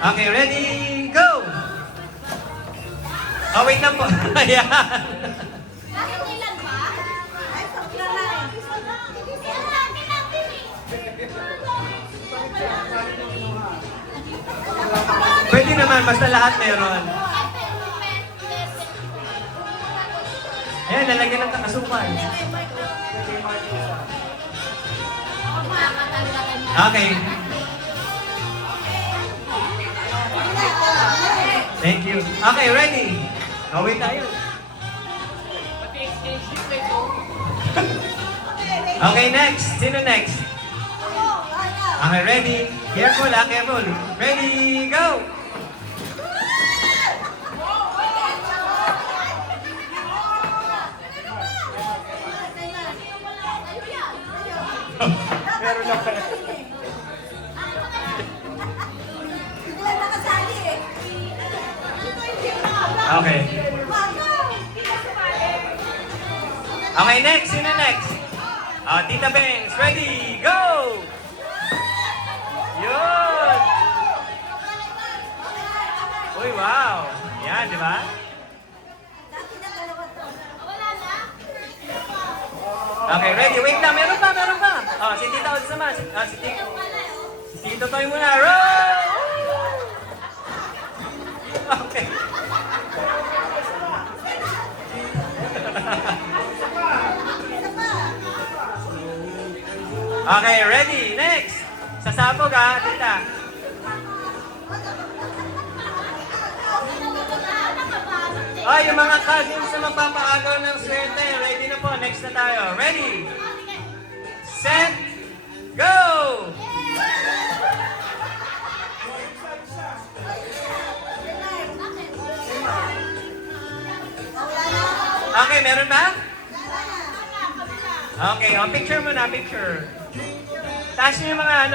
Okay, ready, go! Oh, wait lang po. Ayan. Bakit ilan ba? Ay, sakla lang. Yan natin natin eh. Pwede naman, basta lahat meron. Ayan, lalagyan ng kakasukal. Okay. Thank you. Okay, ready? Gawin tayo. Okay, next. Sino next? Okay, ready? Careful, careful. Ready, go! Meron lang pala. Bigla nakasali eh. Okay. Okay, next. Sino next? Tita Bengs, ready, go! Yun! Uy, wow! Yan, di ba? Okay, ready. Wait lang. Meron pa, meron pa. Si Tita Odds naman. Si Tito Toy muna. Roll! Okay. Okay, ready. Next. Sasabog tita. Yung mga cousins na magpapaagaw ng swerte. Ready na po. Next na tayo. Ready? Set! Go! Okay, meron ba? Okay, picture mo na, picture. Taas niyo yung mga